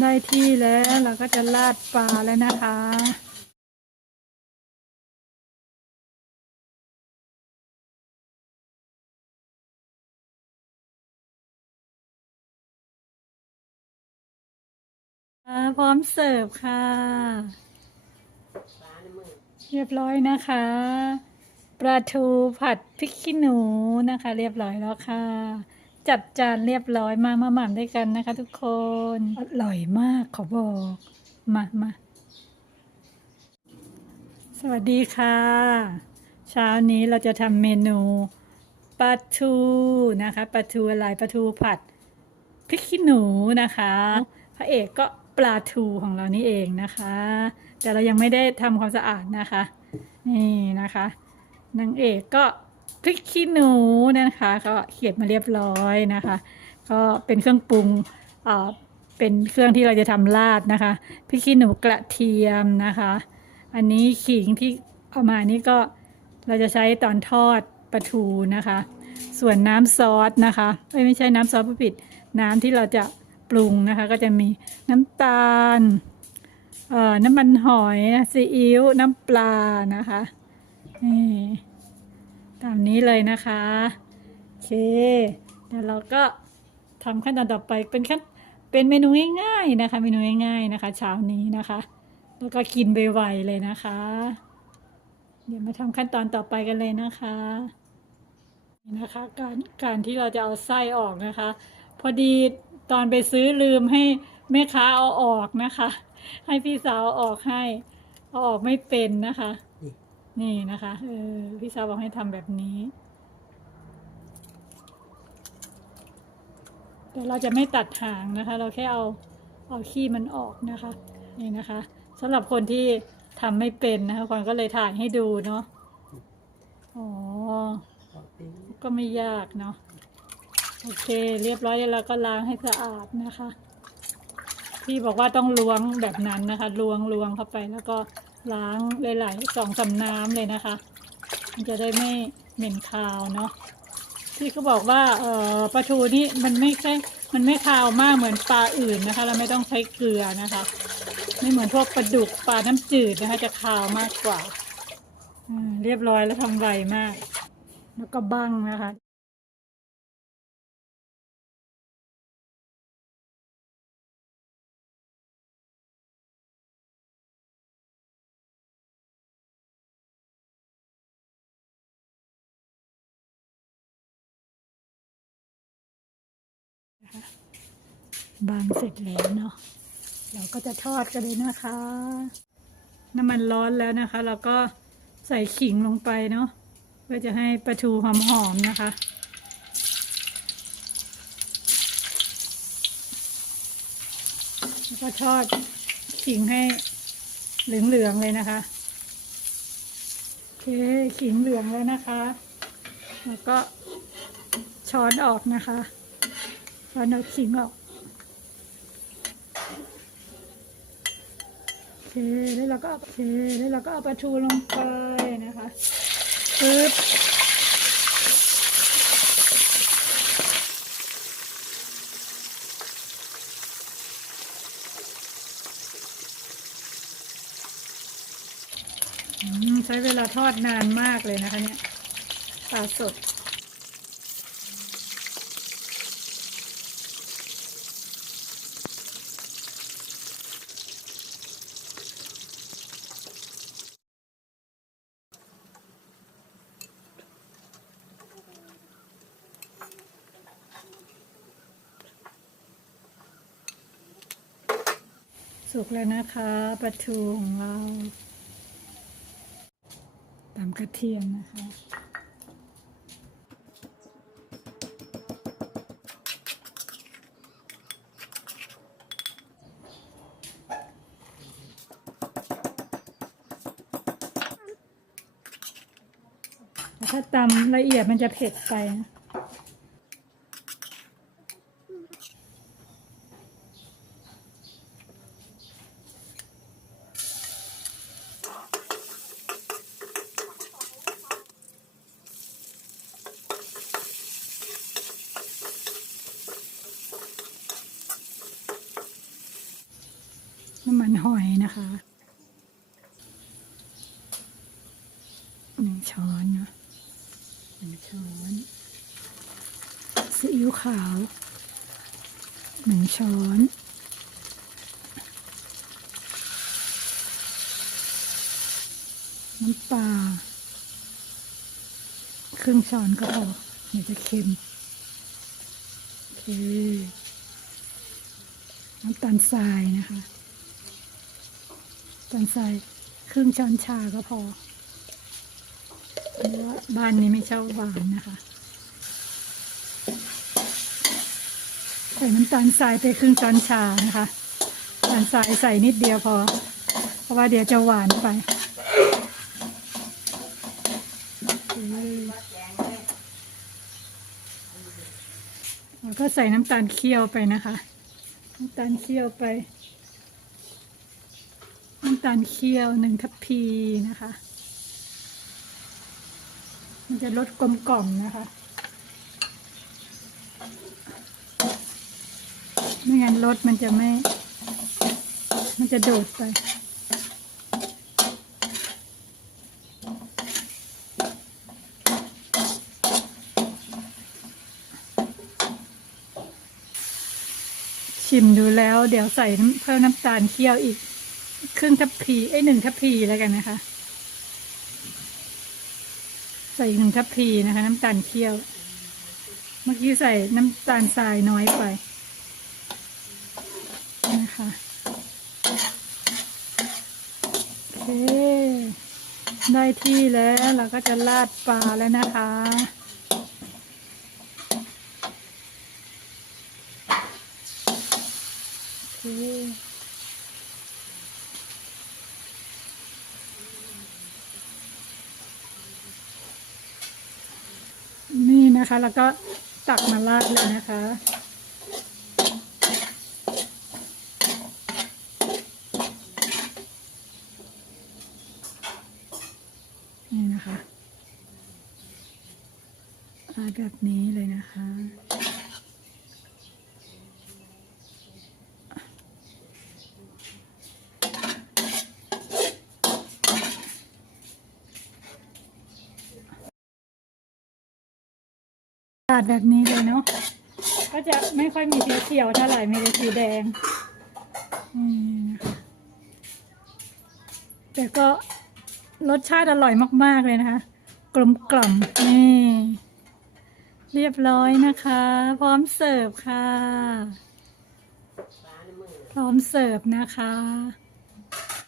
ได้ที่แล้วเราก็จะลาดปลาแล้วนะคะพร้อมเสิร์ฟค่ะ เรียบร้อยนะคะ ปลาทูผัดพริกขี้หนูนะคะ เรียบร้อยแล้วค่ะ จัดจานเรียบร้อยมามาหม่ำด้วยกันนะคะ ทุกคน อร่อยมากขอบอก มามาสวัสดีค่ะ เช้านี้เราจะทำเมนูปลาทูนะคะปลาทูอะไรปลาทูผัดพริกขี้หนูนะคะ พระเอกก็ปลาทูของเรานี่เองนะคะ แต่เรายังไม่ได้ทำความสะอาดนะคะ นี่นะคะนางเอกก็ พริกขี้หนูนะคะ ก็เขียนมาเรียบร้อยนะคะ ก็เป็นเครื่องปรุงเอ่อเป็นเครื่องที่เราจะทำราดนะคะพริกขี้หนูกระเทียมนะคะ อันนี้ขิงที่เอามานี่ก็เราจะใช้ตอนทอดปลาทูนะคะ ส่วนน้ำซอสนะคะไม่ใช่น้ำซอสผู้ผิดน้ำที่เราจะปรุงนะคะ ก็จะมีน้ำตาลเอ่อน้ำมันหอยซีอิ๊วน้ำปลานะคะนี่ ตามนี้เลยนะคะโอเคเดี๋ยวเราก็ทำขั้นตอนต่อไปเป็นขั้นเป็นเมนูง่ายๆนะคะ เมนูง่ายๆนะคะเช้านี้นะคะ แล้วก็กินไวๆเลยนะคะ เดี๋ยวมาทำขั้นตอนต่อไปกันเลยนะคะนี่นะคะการการที่เราจะเอาไส้ออกนะคะ พอดีตอนไปซื้อลืมให้แม่ค้าเอาออกนะคะ ให้พี่สาวอออกให้ เอาออกไม่เป็นนะคะ นี่นะคะเออพี่สาวบอกให้ทำแบบนี้แต่เราจะไม่ตัดหางนะคะ เราแค่เอาเอาขี้มันออกนะคะนี่นะคะสำหรับคนที่ทำไม่เป็นนะคะควันก็เลยถ่ายให้ดูเนาะอ๋อก็ไม่ยากเนาะโอเค เรียบร้อยแล้วเราก็ล้างให้สะอาดนะคะ พี่บอกว่าต้องล้วงแบบนั้นนะคะล้วงล้วงเข้าไปแล้วก็ ล้างหลายๆสองสามน้ำเลยนะคะ มันจะได้ไม่เหม็นคาวเนาะพี่ก็บอกว่าเอ่อปลาทูนี่มันไม่ใช่มันไม่คาวมากเหมือนปลาอื่นนะคะ เราไม่ต้องใช้เกลือนะคะ ไม่เหมือนพวกปลาดุกปลาน้ำจืดนะคะ จะคาวมากกว่าเรียบร้อยแล้วทำไวมาก แล้วก็บังนะคะ บางเสร็จแล้วเนาะเราก็จะทอดกันเลยนะคะ น้ำมันร้อนแล้วนะคะ เราก็ใส่ขิงลงไปเนาะเพื่อจะให้ปลาทูหอมๆนะคะแล้วก็ทอดขิงให้เหลืองๆเลยนะคะโอเคขิงเหลืองแล้วนะคะ แล้วก็ช้อนออกนะคะช้อนเอาขิงออก โอเค แล้วเราก็เอาโอเคแล้วเราก็เอาปลาทูลงไปนะคะปึ๊บใช้เวลาทอดนานมากเลยนะคะเนี่ยปลาสด สุกแล้วนะคะปลาทูของเราตามกระเทียมนะคะถ้าตำละเอียดมันจะเผ็ดไปนะ น้ำมันหอยนะคะหนึ่งช้อนเนาะหนึ่งช้อนซีอิ๊วขาวหนึ่งช้อนน้ำปลาครึ่งช้อนก็พอเดี๋ยวจะเค็มโอเคน้ำตาลทรายนะคะ ตาลทรายครึ่งช้อนชาก็พอเพราะว่าบ้านนี้ไม่ชอบหวานนะคะใส่น้ำตาลทรายไปครึ่งช้อนชานะคะน้ำตาลทรายใส่นิดเดียวพอ เพราะว่าเดี๋ยวจะหวานไปแล้วก็ใส่น้ำตาลเคี่ยวไปนะคะ น้ำตาลเคี่ยวไปำตาลเคี่ยวหนึ่งทัพพีนะคะ มันจะลดกลมกล่อมนะคะ ไม่งั้นรสมันจะไม่ มันจะโดดไปชิมดูแล้วเดี๋ยวใส่เพิ่มน้ำตาลเคี่ยวอีก ครึ่งทัพพีไอ้หนึ่งทัพพีแล้วกันนะคะ ใส่หนึ่งทัพพีนะคะ น้ำตาลเคี่ยว เมื่อกี้ใส่น้ำตาลทรายน้อยไปนะคะโอเคได้ที่แล้วเราก็จะราดปลาแล้วนะคะ นะคะ แล้วก็ตักมาราดเลยนะคะนี่นะคะแบบนี้เลยนะคะาดแบบนี้เลยเนาะก็จะไม่ค่อยมีสีเขียวเท่าไหร่มีแต่สีแดงแต่ก็รสชาติอร่อยมาก ๆ เลยนะคะ กลมกล่อมนี่เรียบร้อยนะคะ พร้อมเสิร์ฟค่ะ พร้อมเสิร์ฟนะคะ